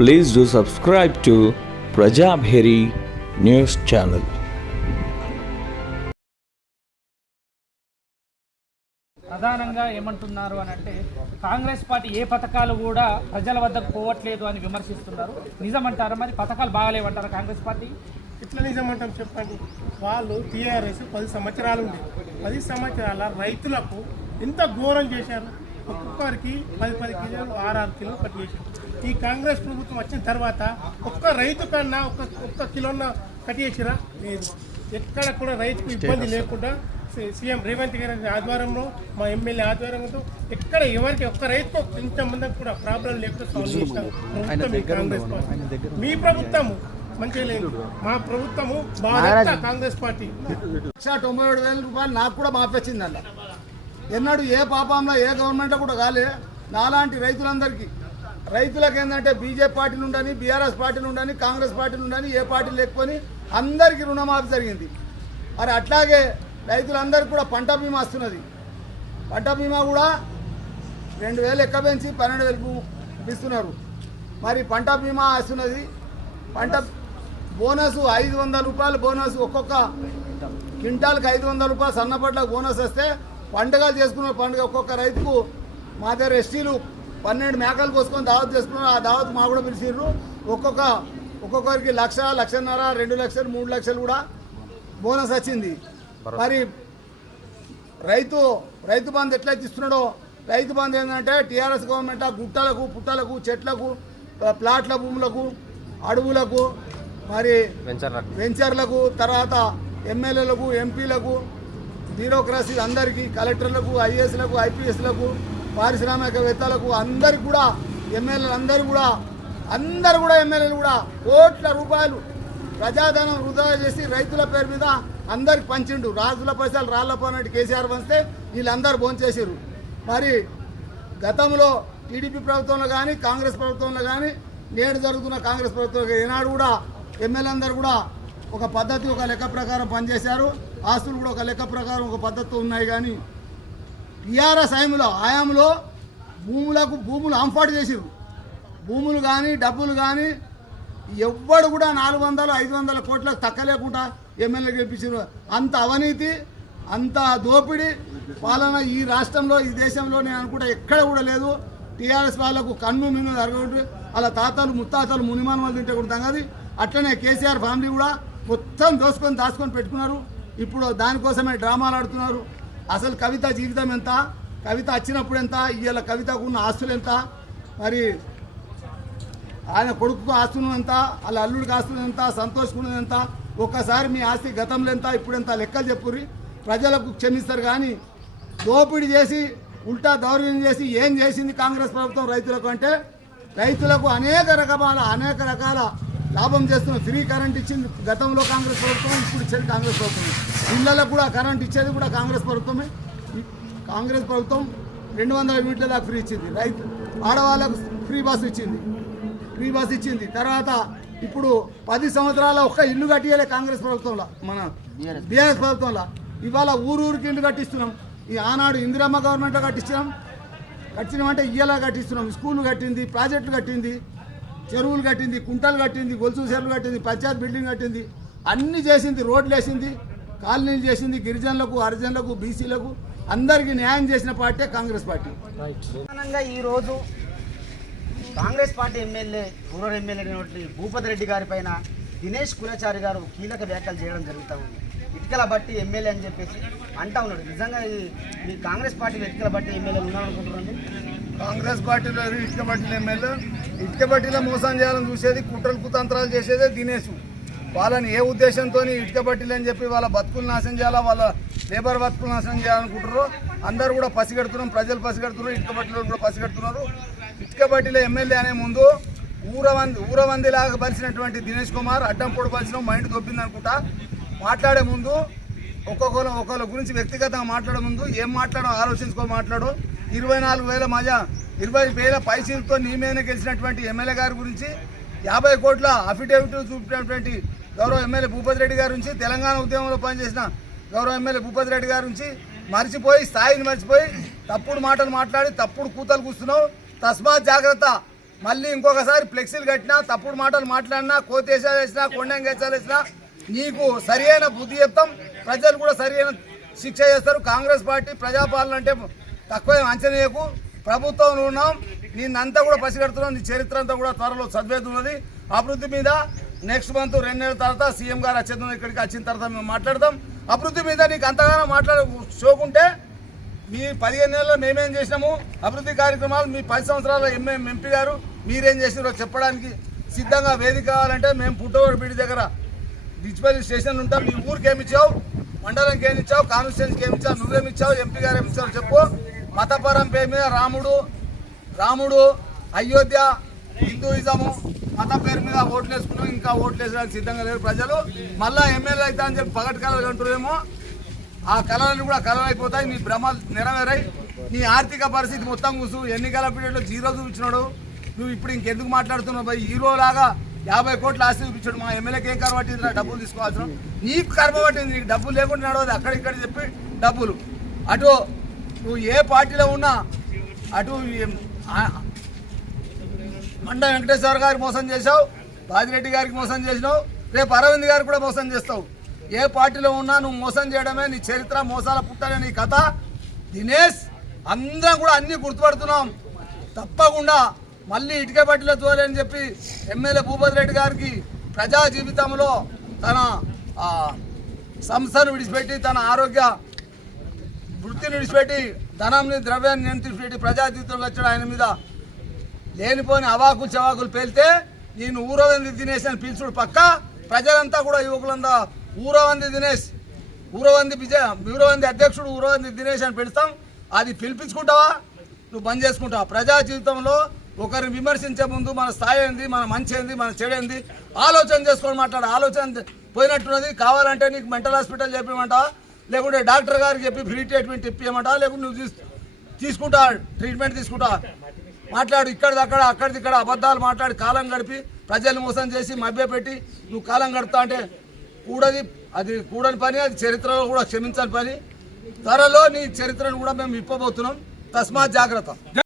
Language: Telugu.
Please do subscribe to Prajabheri News Channel. ప్రధానంగా ఏమంటున్నారు అని అంటే కాంగ్రెస్ పార్టీ ఏ పథకాలు కూడా ప్రజల వద్దకు పోవట్లేదు అని విమర్శిస్తున్నారు. నిజమంటారా? మరి పథకాలు బాగాలేవంటారా కాంగ్రెస్ పార్టీ? ఇట్లా నిజమంటాం చెప్పండి. వాళ్ళు టీఆర్ఎస్ 10 సంవత్సరాలు ఉంది. 10 సంవత్సరాల రైతులకు ఎంత ఘోరం చేశారు. ఒక్కొక్కరికి 10 కిలోలు 6 కిలోలు కట్ చేశారు. ఈ కాంగ్రెస్ ప్రభుత్వం వచ్చిన తర్వాత ఒక్క రైతు కన్నా ఒక్క కిలోన్న కట్ చేసిరా? లేదు. ఎక్కడ కూడా రైతుకు ఇబ్బంది లేకుండా సీఎం రేవంత్ గారి ఆధ్వర్యంలో, మా ఎమ్మెల్యే ఆధ్వర్యంతో ఎక్కడ ఎవరికి ఒక్క రైతుకు ఇంతమందికి కూడా ప్రాబ్లం లేకుండా సాల్వ్ చేస్తారు కాంగ్రెస్ పార్టీ. మీ ప్రభుత్వము మంచిగా లేదు, మా ప్రభుత్వము బాగా కాంగ్రెస్ పార్టీ. 1,97,000 రూపాయలు నాకు కూడా మాపొచ్చిందంట. ఎన్నడూ ఏ పాపంలో ఏ గవర్నమెంట్ కూడా కాలే. నాలాంటి రైతులకు ఏంటంటే బీజేపీ పార్టీలు ఉండని, బీఆర్ఎస్ పార్టీలు ఉండని, కాంగ్రెస్ పార్టీలు ఉండని, ఏ పార్టీలు లేకపోని అందరికీ రుణమాఫీ జరిగింది. మరి అట్లాగే రైతులందరికీ కూడా పంట బీమా వస్తున్నది. పంట బీమా కూడా 2,000 ఎక్క పెంచి 12,000 ఇస్తున్నారు. మరి పంట బీమా వస్తున్నది. పంట బోనస్ 500 రూపాయలు బోనస్, ఒక్కొక్క క్వింటాల్కి 500 రూపాయలు సన్నపట్లకు బోనస్ వస్తే పండుగలు చేసుకున్న పండుగ ఒక్కొక్క రైతుకు మా దగ్గర ఎస్టీలు 12 మేకలు కోసుకొని దావత్ చేసుకున్నారు. ఆ దావత్ మా కూడా పిలిచిర్రు. ఒక్కొక్కరికి 1,00,000, 1,50,000, 2 లక్షలు, 3 లక్షలు కూడా బోనస్ వచ్చింది. మరి రైతు బంధు ఎట్లయితే ఇస్తున్నాడో, రైతు బంధు ఏంటంటే టీఆర్ఎస్ గవర్నమెంట్ గుట్టలకు, పుట్టలకు, చెట్లకు, ప్లాట్ల భూములకు, అడవులకు, మరి వెంచర్లకు, తర్వాత ఎమ్మెల్యేలకు, ఎంపీలకు, బ్యూరోక్రసీ అందరికీ, కలెక్టర్లకు, ఐఏఎస్లకు, ఐపీఎస్లకు, పారిశ్రామికవేత్తలకు అందరికి కూడా ఎమ్మెల్యేలు ఎమ్మెల్యేలు కూడా కోట్ల రూపాయలు ప్రజాధనం వృధా చేసి రైతుల పేరు మీద అందరికి పంచిండు. రాజుల పైసలు రాళ్ల పోనట్టు కేసీఆర్ పంచితే వీళ్ళందరూ భోంచేసారు. మరి గతంలో టీడీపీ ప్రభుత్వంలో కానీ, కాంగ్రెస్ ప్రభుత్వంలో కానీ, నేడు జరుగుతున్న కాంగ్రెస్ ప్రభుత్వంలో ఏనాడు కూడా ఎమ్మెల్యే అందరూ కూడా ఒక పద్ధతి, ఒక లెక్క ప్రకారం పనిచేశారు. ఆస్తులు కూడా ఒక లెక్క ప్రకారం ఒక పద్ధతితో ఉన్నాయి. కానీ టీఆర్ఎస్ హయాంలో భూములు అంఫాటు చేసిరు. భూములు కానీ, డబ్బులు కానీ ఎవ్వడు కూడా 400-500 కోట్లకు తక్కలేకుండా ఎమ్మెల్యే గెలిపించారు. అంత అవినీతి, అంత దోపిడీ పాలన ఈ రాష్ట్రంలో, ఈ దేశంలో నేను అనుకుంటా ఎక్కడ కూడా లేదు. టీఆర్ఎస్ వాళ్ళకు కన్ను మిన్ను జరగదు. అలా తాతలు ముత్తాతలు మునిమానవాళ్ళు తింటే కూడా తగ్గదు. అట్లనే కేసీఆర్ ఫ్యామిలీ కూడా మొత్తం దాచుకొని పెట్టుకున్నారు. ఇప్పుడు దానికోసమే డ్రామాలు ఆడుతున్నారు. అసలు కవిత జీవితం ఎంత, కవిత వచ్చినప్పుడు ఎంత, ఇవాళ కవితకు ఉన్న ఆస్తులు ఎంత, మరి ఆయన కొడుకు ఆస్తులు ఎంత, వాళ్ళ అల్లుడికి ఆస్తులు ఎంత, సంతోషకున్నది ఎంత, ఒక్కసారి మీ ఆస్తి గతంలో ఎంత, ఇప్పుడు ఎంత లెక్కలు చెప్పుర్రి. ప్రజలకు క్షమిస్తారు. కానీ దోపిడీ చేసి, ఉల్టా దౌర్జన్యం చేసి ఏం చేసింది కాంగ్రెస్ ప్రభుత్వం రైతులకు అంటే, రైతులకు అనేక రకాల లాభం చేస్తున్న ఫ్రీ కరెంట్ ఇచ్చింది గతంలో కాంగ్రెస్ ప్రభుత్వం, ఇప్పుడు ఇచ్చేది కాంగ్రెస్ ప్రభుత్వమే. ఇళ్లకు కూడా కరెంట్ ఇచ్చేది కూడా కాంగ్రెస్ ప్రభుత్వమే. కాంగ్రెస్ ప్రభుత్వం 200 యూనిట్ల దాకా ఫ్రీ ఇచ్చింది. ఆడవాళ్ళకు ఫ్రీ బస్ ఇచ్చింది. తర్వాత ఇప్పుడు 10 సంవత్సరాల ఒక్క ఇల్లు కట్టియలే కాంగ్రెస్ ప్రభుత్వంలో, మన బీఆర్ఎస్ ప్రభుత్వంలో. ఇవాళ ఊరికి ఇల్లు కట్టిస్తున్నాం. ఈ ఆనాడు ఇందిరమ్మ గవర్నమెంట్లో కట్టినామంటే ఇయ్యలా కట్టిస్తున్నాం. స్కూళ్ళు కట్టింది, ప్రాజెక్టులు కట్టింది, చెరువులు కట్టింది, కుంటలు కట్టింది, గొలుసు చెరువులు కట్టింది, పంచాయత్ బిల్డింగ్ కట్టింది, అన్నీ చేసింది. రోడ్లు వేసింది, కాలనీలు చేసింది. గిరిజనులకు, హరిజనులకు, బీసీలకు అందరికీ న్యాయం చేసిన పార్టీ కాంగ్రెస్ పార్టీ. ప్రధానంగా ఈరోజు Congress party rural MLA Bhupathi Reddy గారి పైన దినేష్ కులచారి గారు కీలక వ్యాఖ్యలు చేయడం జరుగుతూ ఉంది. ఇటుకల బట్టి ఎమ్మెల్యే అని చెప్పేసి అంటా ఉన్నాడు. నిజంగా మీ కాంగ్రెస్ పార్టీలో ఇటుకల బట్టి ఎమ్మెల్యేలు ఉన్నారనుకుంటున్నాను. కాంగ్రెస్ పార్టీలో ఇటుక బట్టిల ఎమ్మెల్యే, ఇటుక బట్టిలో మోసం చేయాలని చూసేది, కుట్రలు కుతంత్రాలు చేసేదే దినేష్. వాళ్ళని ఏ ఉద్దేశంతో ఇటుక బట్టిలు అని చెప్పి వాళ్ళ బతుకులు నాశనం చేయాలా, వాళ్ళ లేబర్ బతుకులు నాశనం చేయాలనుకుంటారు. అందరూ కూడా పసిగడుతున్నాం, ప్రజలు పసిగడుతున్నారు, ఇటుక బట్టిలో కూడా పసిగడుతున్నారు. ఇటుక బట్టిలో ఎమ్మెల్యే అనే ముందు ఊరవందిలాగా పరిచినటువంటి దినేష్ కుమార్ అడ్డంపొడు పరిచిన మైండ్ దొబ్బింది అనుకుంటా. మాట్లాడే ముందు ఒక్కొక్కరి గురించి వ్యక్తిగతంగా మాట్లాడే ముందు ఏం ఆలోచించుకో మాట్లాడు. 24,000 పైసలతో నీ మీద గెలిచినటువంటి ఎమ్మెల్యే గారి గురించి 50 కోట్ల అఫిడేవిట్ చూపినటువంటి గౌరవ ఎమ్మెల్యే భూపతి రెడ్డి గారి నుంచి, తెలంగాణ ఉద్యమంలో పనిచేసిన గౌరవ ఎమ్మెల్యే భూపతి రెడ్డి గారి నుంచి స్థాయిని మర్చిపోయి తప్పుడు మాటలు మాట్లాడి తప్పుడు కూతలు కూస్తున్నావు. తస్మాత్ జాగ్రత్త. మళ్ళీ ఇంకొకసారి ఫ్లెక్సీలు కట్టినా, తప్పుడు మాటలు మాట్లాడినా, కోతేశాలు వేసినా, కొండంగేసాలు వేసినా నీకు సరియైన బుద్ధి చెప్తాం. ప్రజలు కూడా సరియైన శిక్ష చేస్తారు. కాంగ్రెస్ పార్టీ ప్రజాపాలన అంటే తక్కువ అంచనేయకు. ప్రభుత్వంలో ఉన్నాం, నిన్నంతా కూడా పసిగడుతున్నాం. నీ చరిత్ర అంతా కూడా త్వరలో చదివేతున్నది. అభివృద్ధి మీద నెక్స్ట్ మంత్ 2 నెలల తర్వాత సీఎం గారు వచ్చేద్దాం, ఇక్కడికి వచ్చిన తర్వాత మేము మాట్లాడతాం. అభివృద్ధి మీద నీకు అంతగానో షోకుంటే మీ 15 నెలల్లో మేమేం చేసినాము అభివృద్ధి కార్యక్రమాలు, మీ 10 సంవత్సరాల ఎంపీ గారు మీరేం చేసినారో చెప్పడానికి సిద్ధంగా వేదిక కావాలంటే మేము పుట్టోడు దగ్గర డిజిపల్లి స్టేషన్ ఉంటాం. మీ ఊరికి ఏమిచ్చావు, మండలంకి ఏమిచ్చావు, కాన్స్టిట్యున్సీకి ఏమిచ్చావు, నువ్వేమిచ్చావు, ఎంపీ గారు ఏమిచ్చావు చెప్పు. మతపరం పేరు మీద రాముడు అయోధ్య, హిందూయిజము, మతం పేరు మీద ఓట్లు వేసుకున్నాం. ఇంకా ఓట్లు వేసడానికి సిద్ధంగా లేరు ప్రజలు. మళ్ళా ఎమ్మెల్యే అవుతా అని చెప్పి పగటి కళలు అంటున్నారేమో. ఆ కళలు కూడా కళలు అయిపోతాయి. నీ భ్రమలు నెరవేరాయి. నీ ఆర్థిక పరిస్థితి మొత్తం కూసు. ఎన్నికల పీరియడ్లో 0 చూపించినాడు. నువ్వు ఇప్పుడు ఇంకెందుకు మాట్లాడుతున్నావు భయ్? హీరోలాగా 50 కోట్ల ఆస్తి చూపించాడు. మా ఎమ్మెల్యేకి ఏం కర్మ పట్టింది? డబ్బులు తీసుకోవాల్సిన నీకు కర్మ పట్టింది. నీకు డబ్బులు లేకుండా నడవదు. అక్కడిక్కడ చెప్పి డబ్బులు. అటు నువ్వు ఏ పార్టీలో ఉన్నా, అటు మండ వెంకటేశ్వర గారికి మోసం చేసావు, బాజిరెడ్డి గారికి మోసం చేసినావు, రేపు అరవింద్ గారికి కూడా మోసం చేస్తావు. ఏ పార్టీలో ఉన్నా నువ్వు మోసం చేయడమే నీ చరిత్ర. మోసాల పుట్టనే నీ కథ. దినేష్, అందరం కూడా అన్నీ గుర్తుపడుతున్నాం. తప్పకుండా మళ్ళీ ఇటుక పట్టిలో తోలేని చెప్పి ఎమ్మెల్యే భూపతి రెడ్డి గారికి ప్రజా జీవితంలో తన సంస్థను విడిచిపెట్టి, తన ఆరోగ్య వృత్తిని విడిచిపెట్టి, ధనాన్ని ద్రవ్యాన్ని నియంత్రించి ప్రజా జీవితంలో వచ్చాడు. ఆయన మీద లేనిపోని అవాకులు చవాకులు పేలితే నేను ఊరవంది దినేష్ అని పిలుచుడు పక్క. ప్రజలంతా కూడా యువకులంతా ఊరవంది దినేష్, ఊరవంది అధ్యక్షుడు ఊరవంది దినేష్ అని పిలుస్తాం. అది పిలిపించుకుంటావా? నువ్వు బంద్ చేసుకుంటావా? ప్రజా జీవితంలో ఒకరిని విమర్శించే ముందు మన స్థాయి ఏంది, మన మంచి ఏంది, మన చెడు ఏంది ఆలోచన చేసుకొని మాట్లాడు. ఆలోచన పోయినట్టున్నది. కావాలంటే నీకు మెంటల్ హాస్పిటల్ చెప్పమంటావా, లేకుంటే డాక్టర్ గారికి చెప్పి ఫ్రీ ట్రీట్మెంట్ ఇప్పియమంటావా, లేకుంటే నువ్వు తీసుకుంటా ట్రీట్మెంట్ తీసుకుంటా మాట్లాడు. ఇక్కడిదక్కడ అక్కడిక్కడ అబద్ధాలు మాట్లాడి కాలం గడిపి ప్రజలు మోసం చేసి మభ్యపెట్టి నువ్వు కాలం గడుపుతా అంటే అది కూడని పని. అది చరిత్రలో కూడా క్షమించని పని. త్వరలో నీ చరిత్రను కూడా మేము ఇప్పబోతున్నాం. తస్మాత్ జాగ్రత్త.